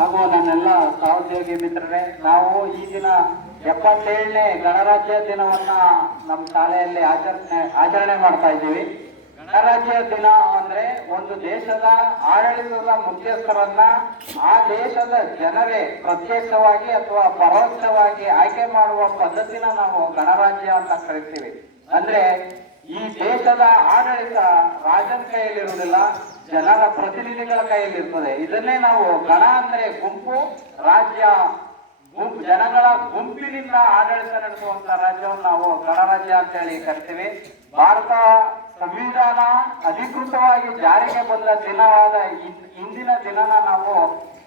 ಹಾಗೂ ನನ್ನೆಲ್ಲ ಸಹೋದ್ಯೋಗಿ ಮಿತ್ರರೇ, ನಾವು ಈ ದಿನ 77ನೇ ಗಣರಾಜ್ಯ ದಿನವನ್ನ ನಮ್ಮ ಶಾಲೆಯಲ್ಲಿ ಆಚರಣೆ ಮಾಡ್ತಾ ಇದ್ದೀವಿ. ಗಣರಾಜ್ಯ ದಿನ ಅಂದ್ರೆ ಒಂದು ದೇಶದ ಆಡಳಿತದ ಮುಖ್ಯಸ್ಥರನ್ನ ಆ ದೇಶದ ಜನರೇ ಪ್ರತ್ಯಕ್ಷವಾಗಿ ಅಥವಾ ಪರೋಕ್ಷವಾಗಿ ಆಯ್ಕೆ ಮಾಡುವ ಪದ್ಧತಿನ ನಾವು ಗಣರಾಜ್ಯ ಅಂತ ಕರಿತೀವಿ. ಅಂದ್ರೆ ಈ ದೇಶದ ಆಡಳಿತ ರಾಜನ ಕೈಯಲ್ಲಿರುವುದಿಲ್ಲ, ಜನರ ಪ್ರತಿನಿಧಿಗಳ ಕೈಯಲ್ಲಿರ್ತದೆ. ಇದನ್ನೇ ನಾವು ಗಣ ಅಂದ್ರೆ ಗುಂಪು, ರಾಜ್ಯ ಜನಗಳ ಗುಂಪಿನಿಂದ ಆಡಳಿತ ನಡೆಸುವಂತ ರಾಜ್ಯವನ್ನು ನಾವು ಗಣರಾಜ್ಯ ಅಂತ ಹೇಳಿ ಕರಿತೀವಿ. ಭಾರತ ಸಂವಿಧಾನ ಅಧಿಕೃತವಾಗಿ ಜಾರಿಗೆ ಬಂದ ದಿನವಾದ ಇಂದಿನ ದಿನನ ನಾವು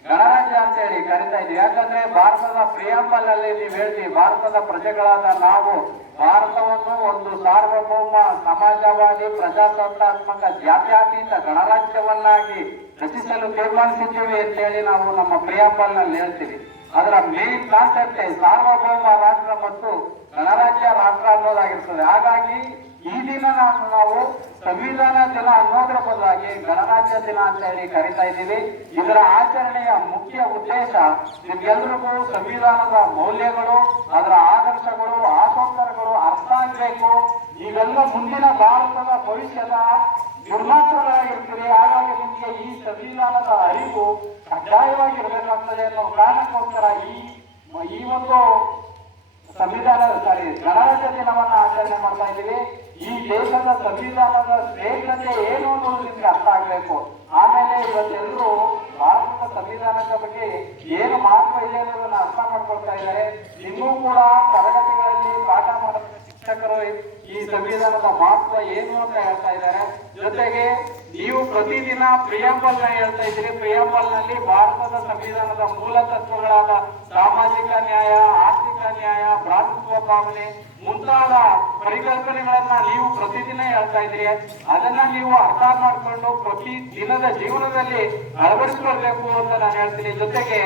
ಗಣರಾಜ್ಯ ಅಂತ ಹೇಳಿ ಕರಿತಾ ಇದ್ವಿ. ಯಾಕಂದ್ರೆ ಭಾರತದ ಪ್ರಿಯಾಂಬಲ್ ಅಲ್ಲಿ ನೀವು ಹೇಳ್ತೀವಿ, ಭಾರತದ ಪ್ರಜೆಗಳಾದ ನಾವು ಭಾರತವನ್ನು ಒಂದು ಸಾರ್ವಭೌಮ ಸಮಾಜವಾದಿ ಪ್ರಜಾಸತ್ತಾತ್ಮಕ ಜಾತ್ಯತೀತ ಗಣರಾಜ್ಯವನ್ನಾಗಿ ರಚಿಸಲು ತೀರ್ಮಾನಿಸಿದ್ದೀವಿ ಅಂತ ಹೇಳಿ ನಾವು ನಮ್ಮ ಪ್ರಿಯಾಂಬಲ್ ನಲ್ಲಿ ಹೇಳ್ತೀವಿ. ಅದರ ಮೇನ್ ಕಾನ್ಸೆಪ್ಟ್ ಸಾರ್ವಭೌಮ ರಾಷ್ಟ್ರ ಮತ್ತು ಗಣರಾಜ್ಯ ರಾಷ್ಟ್ರ ಅನ್ನೋದಾಗಿರ್ತದೆ. ಹಾಗಾಗಿ ಈ ದಿನ ನಾವು ಸಂವಿಧಾನ ದಿನ ಅನ್ನೋದ್ರ ಬದಲಾಗಿ ಗಣರಾಜ್ಯ ದಿನ ಅಂತ ಹೇಳಿ ಕರಿತಾ ಇದ್ದೀವಿ. ಇದರ ಆಚರಣೆಯ ಮುಖ್ಯ ಉದ್ದೇಶ ನಿಮ್ಗೆಲ್ರಿಗೂ ಸಂವಿಧಾನದ ಮೌಲ್ಯಗಳು, ಅದರ ಆದರ್ಶಗಳು, ಆಶೋತ್ತರಗಳು ಅರ್ಥ ಆಗಬೇಕು. ಇವೆಲ್ಲ ಮುಂದಿನ ಭಾರತದ ಭವಿಷ್ಯದ ನಿರ್ಮಾತೃಗಳಾಗಿರ್ತೀರಿ. ಹಾಗಾಗಿ ನಿಮಗೆ ಈ ಸಂವಿಧಾನದ ಅರಿವು ಕಡ್ಡಾಯವಾಗಿರಬೇಕಾಗ್ತದೆ ಅನ್ನೋ ಕಾರಣಕ್ಕೋಸ್ಕರ ಈ ಒಂದು ಗಣರಾಜ್ಯ ದಿನವನ್ನ ಆಚರಣೆ ಮಾಡ್ತಾ ಇದ್ದೀವಿ. ಈ ದೇಶದ ಸಂವಿಧಾನದ ಶ್ರೇಷ್ಠತೆ ಏನು ಅನ್ನೋದು ನಿಮ್ಗೆ ಅರ್ಥ ಆಗ್ಬೇಕು. ಆಮೇಲೆ ಇವತ್ತೆಲ್ಲರೂ ಭಾರತದ ಸಂವಿಧಾನದ ಬಗ್ಗೆ ಏನು ಮಹತ್ವ ಇದೆ ಅನ್ನೋದನ್ನ ಅರ್ಥ ಮಾಡ್ಕೊಳ್ತಾ ಇದ್ದಾರೆ. ಇನ್ನೂ ಕೂಡ ತರಗತಿಗಳಲ್ಲಿ ಪಾಠ ಮಾಡುವ ಶಿಕ್ಷಕರು ಈ ಸಂವಿಧಾನದ ಮಹತ್ವ ಏನು ಅಂತ ಹೇಳ್ತಾ ಇದ್ದಾರೆ. ಜೊತೆಗೆ ನೀವು ಪ್ರತಿದಿನ ಪ್ರಿಯಾಂಬಲ್ ನ ಹೇಳ್ತಾ ಇದ್ದೀರಿ. ಪ್ರಿಯಾಂಬಲ್ ನಲ್ಲಿ ಭಾರತದ ಸಂವಿಧಾನದ ಮೂಲ ತತ್ವಗಳಾದ ಸಾಮಾಜಿಕ ನ್ಯಾಯ, ಆರ್ಥಿಕ ನ್ಯಾಯ, ಭ್ರಾತೃತ್ವ ಭಾವನೆ ಮುಂತಾದ ಪರಿಕಲ್ಪನೆಗಳನ್ನ ನೀವು ಪ್ರತಿದಿನ ಹೇಳ್ತಾ ಇದ್ದೀರಿ. ಅದನ್ನ ನೀವು ಅರ್ಥ ಮಾಡಿಕೊಂಡು ಪ್ರತಿ ದಿನದ ಜೀವನದಲ್ಲಿ ಅಳವಡಿಸಿಕೊಳ್ಬೇಕು ಅಂತ ನಾನು ಹೇಳ್ತೀನಿ. ಜೊತೆಗೆ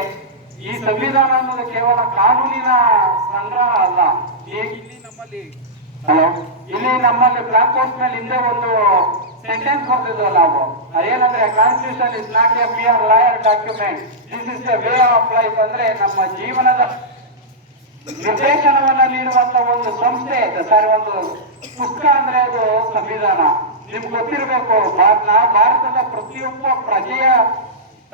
ಈ ಸಂವಿಧಾನ ಅನ್ನೋದು ಕೇವಲ ಕಾನೂನಿನ ಸಂಗ್ರಹ ಅಲ್ಲ. ಇಲ್ಲಿ ನಮ್ಮಲ್ಲಿ ಬ್ಲಾಕ್ ಬೋರ್ಡ್ ಮೇಲೆ ಹಿಂದೆ ಒಂದು ಸೆಂಟೆನ್ಸ್ ಬರ್ತಿದ್ವಲ್ಲ ನಾವು, ಅದೇನಂದ್ರೆ constitution is not a mere lawyer document, this is a way of life. ಅಂದ್ರೆ ನಮ್ಮ ಜೀವನದ ನಿರ್ದೇಶನವನ್ನ ನೀಡುವಂತ ಒಂದು ಸಂಸ್ಥೆ, ಒಂದು ಪುಸ್ತಕ ಅಂದ್ರೆ ಅದು ಸಂವಿಧಾನ. ನಿಮ್ಗೆ ಗೊತ್ತಿರಬೇಕು, ಭಾರತದ ಪ್ರತಿಯೊಬ್ಬ ಪ್ರಜೆಯ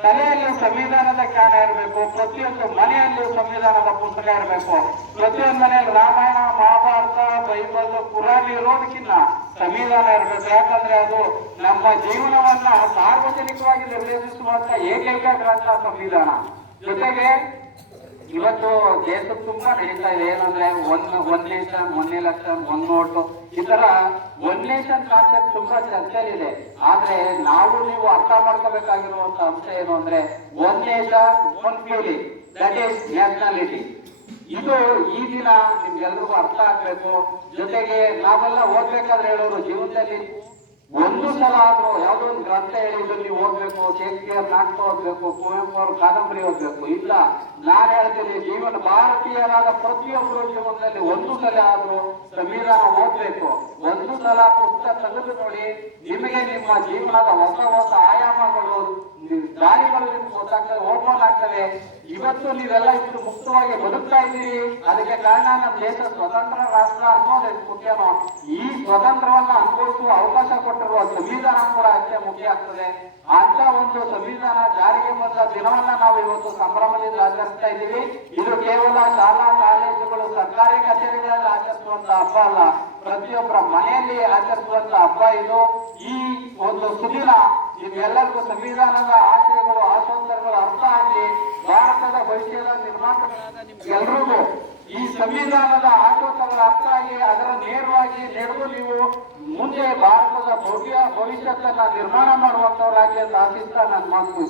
ತಲೆಯಲ್ಲಿ ಸಂವಿಧಾನದ ಜ್ಞಾನ ಇರಬೇಕು. ಪ್ರತಿಯೊಂದು ಮನೆಯಲ್ಲೂ ಸಂವಿಧಾನದ ಪುಸ್ತಕ ಇರಬೇಕು. ಪ್ರತಿಯೊಂದು ಮನೆಯಲ್ಲಿ ರಾಮಾಯಣ, ಮಹಾಭಾರತ, ಬೈಬಲ್, ಪುರಾಣ ಇರೋದಕ್ಕಿಂತ ಸಂವಿಧಾನ ಇರಬೇಕು. ಯಾಕಂದ್ರೆ ಅದು ನಮ್ಮ ಜೀವನವನ್ನ ಸಾರ್ವಜನಿಕವಾಗಿ ನಿರ್ದೇಶಿಸುವಂತ ಏಕೈಕ ಗ್ರಂಥ ಸಂವಿಧಾನ. ಜೊತೆಗೆ ಇವತ್ತು ದೇಶ ತುಂಬಾ ನಡೀತಾ ಇದೆ. ಏನಂದ್ರೆ ಒನ್ ನೇಷನ್, 1 ಎಲೆಕ್ಷನ್, 1 ನೋಟು, ಈ ತರ 1 ನೇಷನ್ ಕಾನ್ಸೆಪ್ಟ್ ತುಂಬಾ ಚರ್ಚೆಯಲ್ಲಿದೆ. ಆದ್ರೆ ನಾವು ನೀವು ಅರ್ಥ ಮಾಡ್ಕೋಬೇಕಾಗಿರುವಂತ ಅಂಶ ಏನು ಅಂದ್ರೆ 1 nation 1 feeling, that is nationality. ಇದು ಈ ದಿನ ನಿಮ್ಗೆಲ್ರಿಗೂ ಅರ್ಥ ಆಗ್ಬೇಕು. ಜೊತೆಗೆ ನಾವೆಲ್ಲ ಓದ್ಬೇಕಾದ್ರೆ ಹೇಳೋರು, ಜೀವನದಲ್ಲಿ ಒಂದು ಸಲ ಆದ್ರೂ ಯಾವುದೋ ಒಂದು ಗ್ರಂಥ ಹೇಳಿದ್ರು ನೀವು ಓದ್ಬೇಕು, ಶೇಕ್ಸ್ಪಿಯರ್ ನಾಟಕ ಓದ್ಬೇಕು, ಕುವೆಂಪು ಅವ್ರ ಕಾದಂಬರಿ ಓದ್ಬೇಕು. ಇಲ್ಲ, ನಾನು ಹೇಳ್ತೀನಿ, ಭಾರತೀಯರಾದ ಪ್ರತಿಯೊಬ್ಬರು ಜೀವನದಲ್ಲಿ ಒಂದು ಸಲ ಆದ್ರೂ ಸಂವಿಧಾನ ಓದ್ಬೇಕು. ಒಂದು ಸಲ ಪುಸ್ತಕ ತೆಗೆದು ನೋಡಿ, ನಿಮಗೆ ನಿಮ್ಮ ಜೀವನದ ಹೊಸ ಹೊಸ ಆಯಾಮಗಳು, ದಾರಿಗಳು ನಿಮ್ಗೆ ಗೊತ್ತಾಗ್ತವೆ, ಓಪನ್ ಆಗ್ತವೆ. ಇವತ್ತು ನೀವೆಲ್ಲ ಇಷ್ಟು ಮುಕ್ತವಾಗಿ ಬದುಕ್ತಾ ಇದ್ದೀರಿ. ಅದಕ್ಕೆ ಕಾರಣ ನಮ್ಮ ದೇಶ ಸ್ವತಂತ್ರ ರಾಷ್ಟ್ರ ಅನ್ನೋದು ಮುಖ್ಯನೋ. ಈ ಸ್ವತಂತ್ರವನ್ನ ಅನುಭವಿಸುವ ಅವಕಾಶ ಕೊಟ್ಟಿರುವ ಸಂವಿಧಾನ ಕೂಡ ಅಷ್ಟೇ ಮುಖ್ಯ ಆಗ್ತದೆ. ಅಂತ ಒಂದು ಸಂವಿಧಾನ ಜಾರಿಗೆ ಬಂದ ದಿನವನ್ನ ನಾವು ಇವತ್ತು ಸಂಭ್ರಮದಿಂದ ಆಚರಿಸ್ತಾ ಇದ್ದೀವಿ. ಇದು ಕೇವಲ ಶಾಲಾ ಕಾಲೇಜುಗಳು, ಸರ್ಕಾರಿ ಕಚೇರಿಗಳಲ್ಲಿ ಆಚರಿಸುವಂತ ಹಬ್ಬ ಅಲ್ಲ, ಪ್ರತಿಯೊಬ್ಬರ ಮನೆಯಲ್ಲಿ ಆಚರಿಸುವಂತ ಹಬ್ಬ ಇದು. ಈ ಒಂದು ಸುದಿನ ನಿಮ್ಗೆಲ್ಲರಿಗೂ ಸಂವಿಧಾನದ ಆಶಯಗಳು, ಆಶೋತ್ತರಗಳು ಅರ್ಥ ಆಗಿ ಭಾರತದ ಭವಿಷ್ಯದ ನಿರ್ಮಾತೃಗಳಾದ ನಿಮ್ಗೆಲ್ರಿಗೂ ಈ ಸಂವಿಧಾನದ ಆಶೋತ್ತರಗಳ ಅರ್ಥ ಆಗಿ ಅದರ ನೇರವಾಗಿ ನಡೆದು ನೀವು ಮುಂದೆ ಭಾರತದ ಭವಿಷ್ಯತ್ತನ್ನ ನಿರ್ಮಾಣ ಮಾಡುವಂತವರಾಗಿ ಅಂತ ಆಶಿಸ್ತಾ ನಾನು ಮಾತು